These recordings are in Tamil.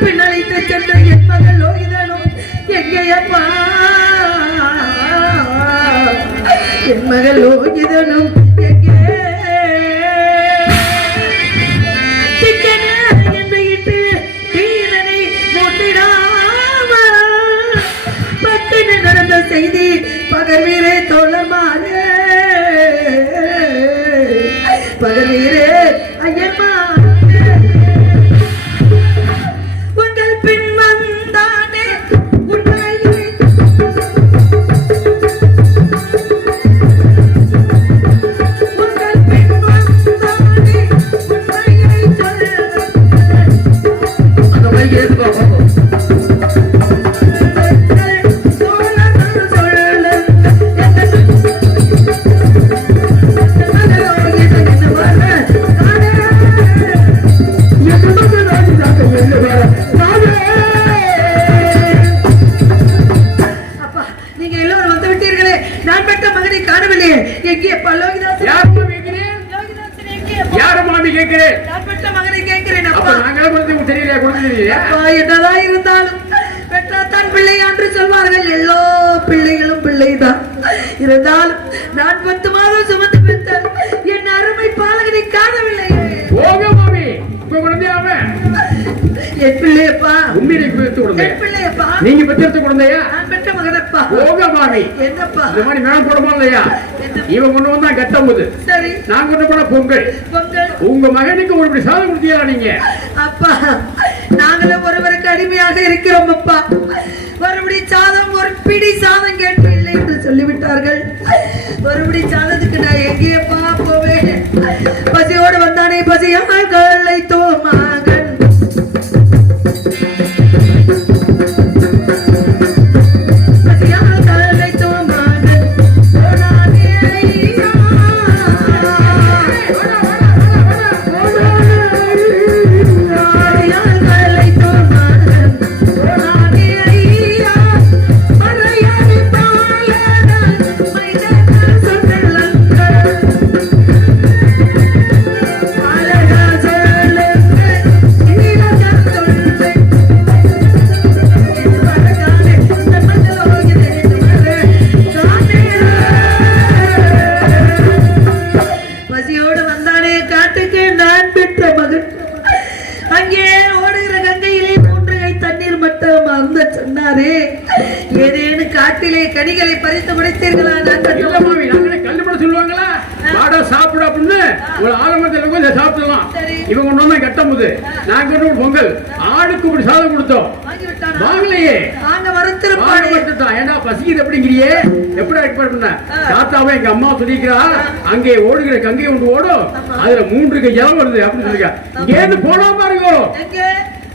பின் அழைத்து சென்ற என் மகள் லோகிதானும் எங்கேயப்பா என் மகள் லோகிதானும் எங்கே நான் பத்து மாதம் சுமந்து பெற்ற என் அருமை பாலகனை காணவில்லையே. போக மாமி இப்ப அவன்? என் பிள்ளையப்பா. உண்மையை பெற்று குழந்தை என் பிள்ளையப்பா. நீங்க பெற்றெடுத்த குழந்தையா? நான் பெற்ற மகனப்பா. மாமி என்னப்பா? இந்த மாதிரி மேடம் போடுமா இல்லையா? இவன் கொண்டு வந்தா கட்டமுது சரி. நான் கொண்டு போன பொங்கல். பொங்கல். உங்க மகனுக்கு ஒரு இப்படி சாதம் கொடுத்தீங்களா நீங்க? அப்பா நாங்களும் ஒருவருக்கு அடிமையாக இருக்கிறோம் அப்பா. ஒருபடி சாதம் ஒரு பிடி சாதம் கேட்கவில்லை காட்டிலே கனிகளை பறித்து முடித்தீர்களா? கல்லுப்பட சொல்லுவாங்களா? வாடா சாப்பிடு அப்படின்னு உங்களை ஆரம்பத்தில் கொஞ்சம் சாப்பிடலாம். வந்தா கட்டமுது நான் கொண்டு வந்து பொங்கல். ஆளுக்கு இப்படி சாதம் கொடுத்தோம்? வாங்கலையே. ஏண்டா பசிக்குது அப்படிங்கிறியே எப்படி ஏற்பாடு பண்ண? தாத்தாவை எங்க அம்மா சொல்லிக்கிறா அங்கே ஓடுகிற கங்கை ஒன்று ஓடும். அதுல மூன்று கை ஜலம் வருது அப்படின்னு சொல்லிருக்கா இங்கேருந்து போனா பாருங்க.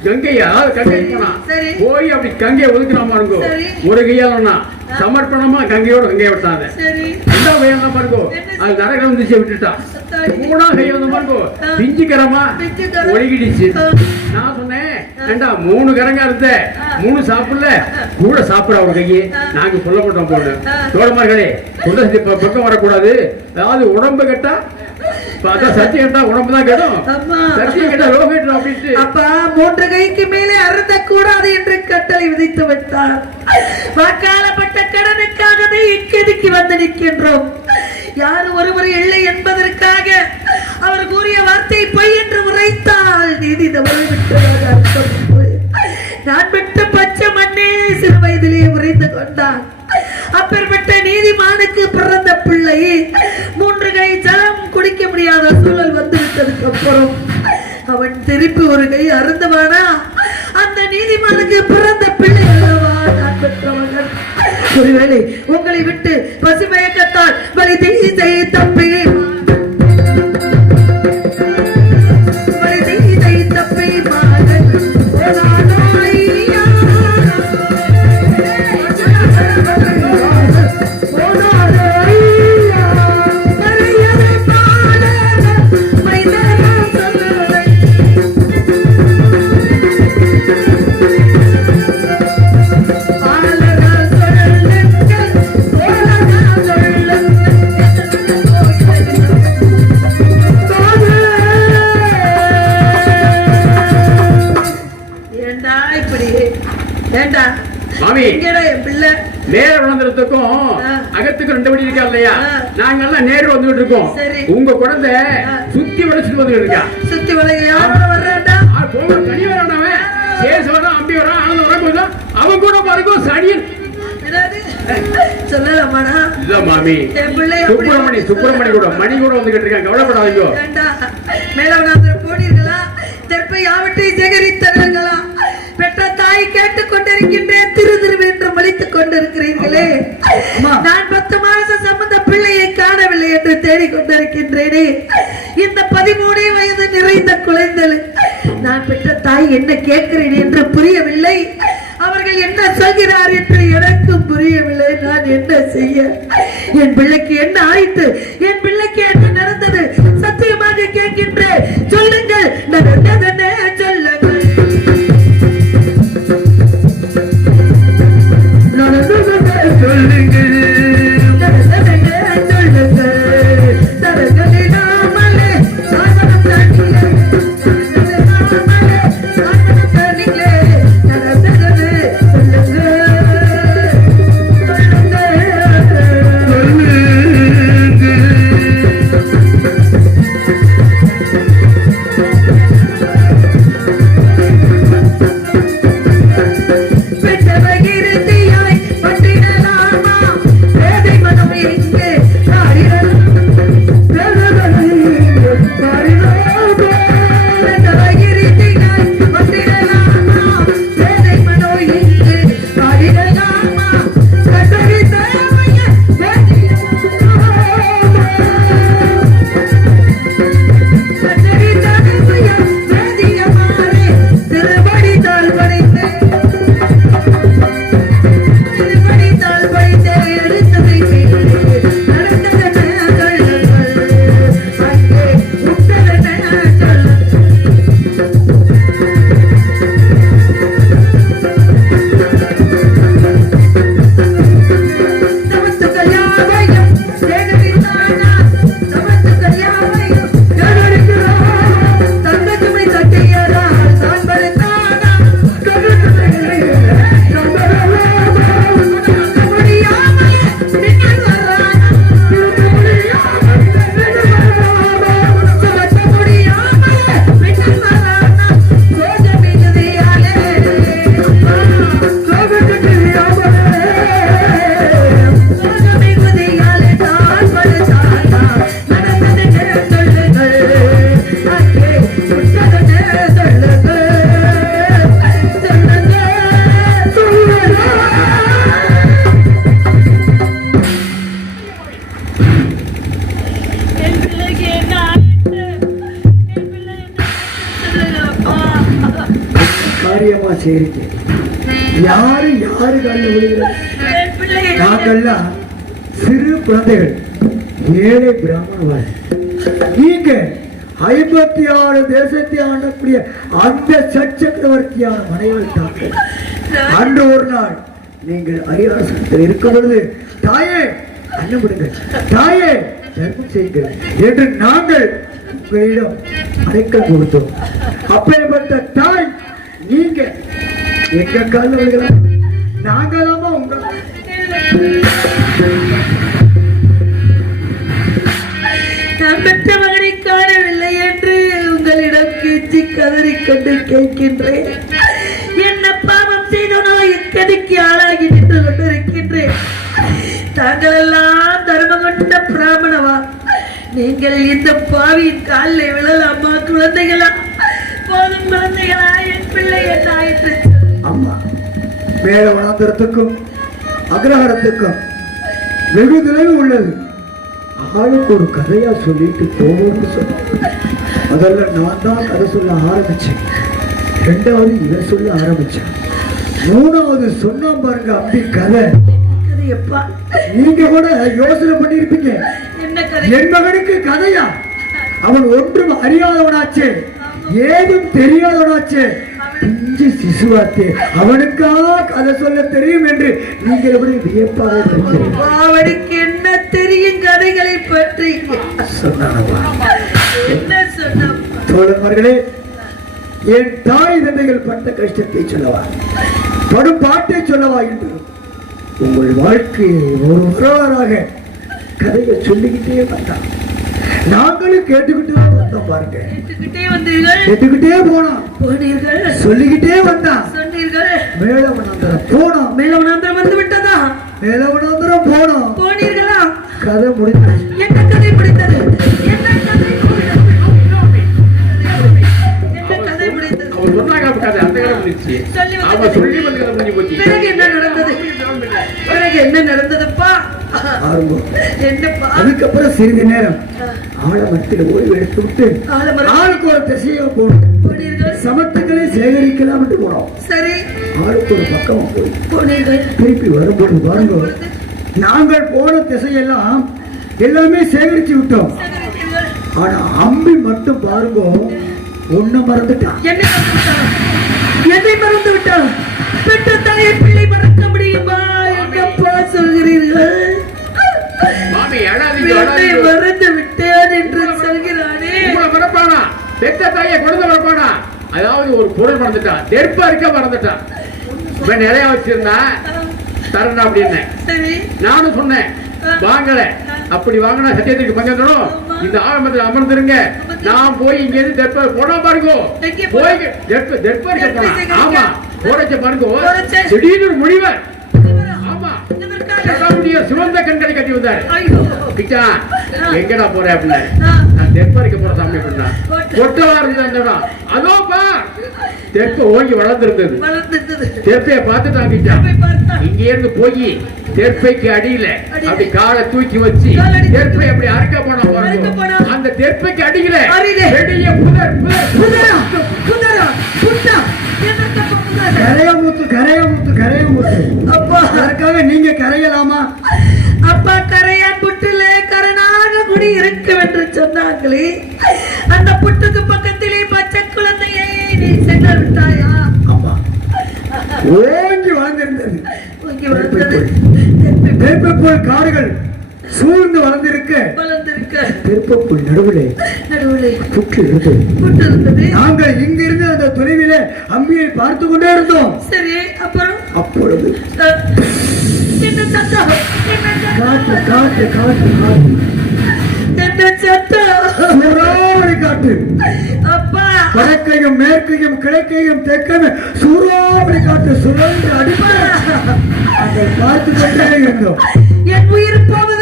கங்கையா? கங்கை போனா. போய் அப்படி கங்கையை ஒதுக்கினா பாருங்க? சரி. ஒரு கையாலன்னா சமர்ப்பணமா கங்கையோட கங்கையை விட்டாங்க சரி. ரெண்டாவது கை வந்தா பாருங்க. அது நரகம் திசை விட்டுட்டான் சத்தாடி. மூணாவது கை வந்த பாருங்க. பிஞ்சுக்கரமா. ஒழுகிடுச்சு. நான் சொன்னேன் ஏண்டா மூணு கரங்கா இருந்த. மூணு சாப்பிடல. கூட சாப்பிட ஒரு கையே. நாங்க சொல்ல மாட்டோம் போடு தோழமார்களே குண்டசி பக்கம் வரக்கூடாது. அதாவது உடம்பு கெட்டா பார்த்தா சத்தியம் கேட்டா உடம்பு தான் கெடும். அம்மா. சத்தியம் கேட்டா ரோகேட்டும் அப்படின்ட்டு. அப்பா மூன்று கைக்கு மேலே அருந்த கூடாது என்று கட்டளை விதித்து விட்டார். வாக்காளப்பட்ட கடனுக்காகவே இக்கதிக்கு வந்து நிற்கின்றோம். யார் ஒருவர் இல்லை என்பதற்காக அவர் கூறிய வார்த்தை பொய் என்று உரைத்தால் நீதி தவறு விட்டதாக அர்த்தம் நான் பெற்ற பச்சை மண்ணே சிறு வயதிலே உரைந்து கொண்டான். அப்பேற்பட்ட நீதிமானுக்கு பிறந்த பிள்ளை மூன்று கை ஜலம் குடிக்க முடியாத சூழல் வந்து விட்டதுக்கு அப்புறம் அவன் திருப்பி அருந்தவானா? அந்த நீதிமானுக்கு பிறந்த பிள்ளை அல்லவா? நான் பெற்ற மகன் ஒருவேளை உங்களை விட்டு பசுமயக்கத்தால் மாமி நேர வளர்ந்துறதுக்கும் ஆ. அகத்துக்கு ரெண்டு படி இருக்கா இல்லையா. நாங்க எல்லாம் நேரு வந்துட்டு இருக்கோம். உங்க குழந்தை. சுத்தி வளைச்சிட்டு வந்துட்டு இருக்கா? சுத்தி வளைய வர்றாண்டா தனி வரான் அவன். சேஸ் வரான் அம்பி வரான் ஆனந்த வரான் கொஞ்சம் அவன் கூட பாருங்க சடியன் சொல்லலாமாடா? இதுதான் மாமி. சுப்பிரமணி சுப்பிரமணி கூட மணி கூட வந்துகிட்டு இருக்கான். கவலைப்படாதீங்க. மேலவனாந்தர் போனீர்களா? தெற்பை யாவற்றை சேகரித்தார்களா பெற்ற தாய் கேட்டுக் கொண்டிருக்கின்றேன் இந்த பதிமூணே வயது நிறைந்த குழந்தை நான் பெற்ற தாய் என்ன கேட்கிறேன் என்று புரியவில்லை. அவர்கள் என்ன சொல்கிறார் என்று எனக்கும் புரியவில்லை. நான் என்ன செய்ய? என் பிள்ளைக்கு என்ன ஆயிற்று? என் பிள்ளைக்கு என்ன நடந்தது? சத்தியமாக கேட்கின்ற சொல்லுங்கள். நடந்தது காரியமா செய்றீங்க யாரு யாரு கல்ல விழுகிறது என் சிறு குழந்தைகள் ஏழை பிராமணவாசி நீங்க ஐம்பத்தி ஆறு தேசத்தை ஆண்டக்கூடிய அந்த சச்சக்கரவர்த்தியான மனைவர் தாங்கள் அன்று ஒரு நாள் நீங்கள் அரியாசனத்தில் இருக்கும் பொழுது தாயே அண்ணன் விடுங்க தாயே தர்மம் செய்யுங்கள் என்று நாங்கள் உங்களிடம் அடைக்கல் கொடுத்தோம் அப்பேற்பட்ட தாய் நீங்க எங்க காலில் விழுகலாம் நாங்களாமா உங்க பெற்ற மகனை காணவில்லை என்று உங்களிடம் கெஞ்சி கதறிக்கொண்டு கேட்கின்றேன். என்ன பாவம் செய்தனோ இக்கதிக்கு ஆளாகி நின்று கொண்டிருக்கின்றேன். தாங்கள் எல்லாம் தர்ம கொண்ட பிராமணவா? நீங்கள் இந்த பாவியின் காலில் விழலாமா குழந்தைகளா? போதும் குழந்தைகளா என் பிள்ளை என்ன ஆயிற்று அம்மா மேல வனாந்தரத்துக்கும் அக்ரஹாரத்துக்கும் வெகு தொலைவு உள்ளது. ஆளுக்கு ஒரு கதையா சொல்லிட்டு போகும்னு சொன்னாங்க முதல்ல நான் தான் கதை சொல்ல ஆரம்பிச்சேன். ரெண்டாவது இவன் சொல்ல ஆரம்பிச்சேன் மூணாவது சொன்னா பாருங்க அப்படி கதை. எப்பா நீங்க கூட யோசனை பண்ணிருப்பீங்க என் மகனுக்கு கதையா? அவன் ஒன்றும் அறியாதவனாச்சே. ஏதும் தெரியாதவனாச்சே. பிஞ்சு சிசுவாத்தே. அவனுக்கா கதை சொல்ல தெரியும் என்று நீங்கள் எப்படி வியப்பாக? அவனுக்கு என்ன தெரியும் கதைகளை பற்றி? சொன்னானவா? என்ன சொன்ன தோழர்களே என் தாய் தந்தைகள் பட்ட கஷ்டத்தை சொல்லவா? படும் பாட்டை சொல்லவா என்று உங்கள் வாழ்க்கையை ஒரு வரலாறாக கதையை சொல்லிக்கிட்டே வந்தான். நாங்களும் கேட்டுக்கிட்டே வந்தோம் பாருங்க. கேட்டுக்கிட்டே போனோம். போனீர்கள். சொல்லிக்கிட்டே வந்தான் சொன்னீர்கள். மேலவனாந்தரம் போனோம். மேலவனாந்தரம் வந்து விட்டதா? மேலவனாந்தரம் போனோம். போனீர்களா? கதை முடிஞ்சு என்ன கதை பிடித்தது என்ன கதை சொல்லி என்ன நடந்தது? பிறகு என்ன நடந்ததுப்பா ஆரம்பம். அதுக்கப்புறம் சிறிது நேரம் ஆழமரத்தில் ஓய்வு எடுத்து விட்டு ஆளுக்கு ஒரு திசையை போனோம். சமத்துக்களை சேகரிக்கலாம் என்று போனோம். சரி. ஆளுக்கு ஒரு பக்கமா போய் போனீர்கள் திருப்பி வரும்போது பாருங்க நாங்கள் போன திசையெல்லாம் எல்லாமே சேகரிச்சு விட்டோம். ஆனா அம்பி மட்டும் பாருங்க ஒண்ணு மறந்துட்டான். என்னை பெத்த தாயை குழந்தை மறப்பானா அதாவது ஒரு பொருள் மறந்துட்டான் தெற்பா இருக்க மறந்துட்டான் இவன் நிறைய வச்சிருந்தா தரணும் அப்படின்னு. நானும் சொன்னேன் வாங்கல. அப்படி வாங்கினா சத்தியத்துக்கு தரும். இந்த ஆரம்பத்தில் அமர்ந்துருங்க. நான் போய் இங்க இருந்து தெற்ப போனா பாருங்க. போய் தெற்ப தெற்ப இருக்க போனா. ஆமா போறச்ச பாருங்க. திடீர்னு ஒரு முடிவர் ஆமா. சகாவுடைய சிவந்த கண்களை கட்டி வந்தாரு. கிச்சா எங்கடா போற அப்படின்னு. நான் தெற்ப இருக்க போற சாமி அப்படின்னா. போட்டு. கொட்டவா இருந்தது அந்த இடம் அதோ பா தெற்ப ஓங்கி வளர்ந்திருந்தது. தெற்பைய பார்த்துட்டான் பார்த்தா இங்க இருந்து போய் தெற்பைக்கு அடியில. அப்படி காலை தூக்கி வச்சு தெற்பை அப்படி அறுக்க போனா. அந்த தெற்பைக்கு அடியில. பெரிய புதர் புதர் குதிரா கரையமுத்து கரையமுத்து கரையமுத்து அப்பா. அதற்காக நீங்க கரையலாமா? அப்பா கரையான் புற்றிலே கரணாக குடி இருக்கும் என்று சொன்னாங்களே அந்த புற்றுக்கு பக்கத்திலே பச்சை குழந்தையை நீ சென்று விட்டாயா? ஆமா ஓங்கி வளர்ந்திருந்தது. இங்கே வளர்ந்தது. வேப்பப்போல் காடுகள். சூழ்ந்து வளர்ந்திருக்க வளர்ந்திருக்க திருப்பப்புள் நடுவிலே நடுவிலே புற்று இருந்தது புற்று இருந்தது நாங்கள் இங்கிருந்து அந்த தொலைவிலே அம்பியை பார்த்து கொண்டே இருந்தோம். சரி அப்புறம்? அப்பொழுது என்ன சத்தம்? என்ன சத்தம்? சூறாவளி காற்று அப்பா! வடக்கையும் மேற்கையும் கிழக்கையும் தெற்கையும் சூறாவளி காற்று சுழன்று அடிப்பார் நாங்கள் பார்த்து கொண்டே இருந்தோம். என் உயிர் போவதற்குள்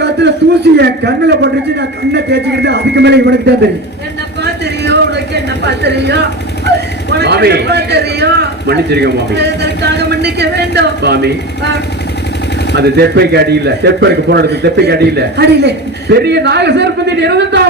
காத்துல தூசி என் கண்ணுல பட்டுருச்சு நான் கண்ணை தேய்ச்சிக்கிட்டு அதுக்கு மேல இவனுக்கு தான் தெரியும். என்னப்பா தெரியும்? உனக்கு என்னப்பா தெரியும்? உனக்கு. என்னப்பா தெரியும்? மன்னிச்சிருக்க மாமி இதற்காக மன்னிக்க வேண்டும்? மாமி ஆ, அந்த தெற்பைக்கு அடியில தெற்பைக்கு போன இடத்துல தெற்பைக்கு அடியில அடியிலே பெரிய இறந்துட்டாமா நாங்க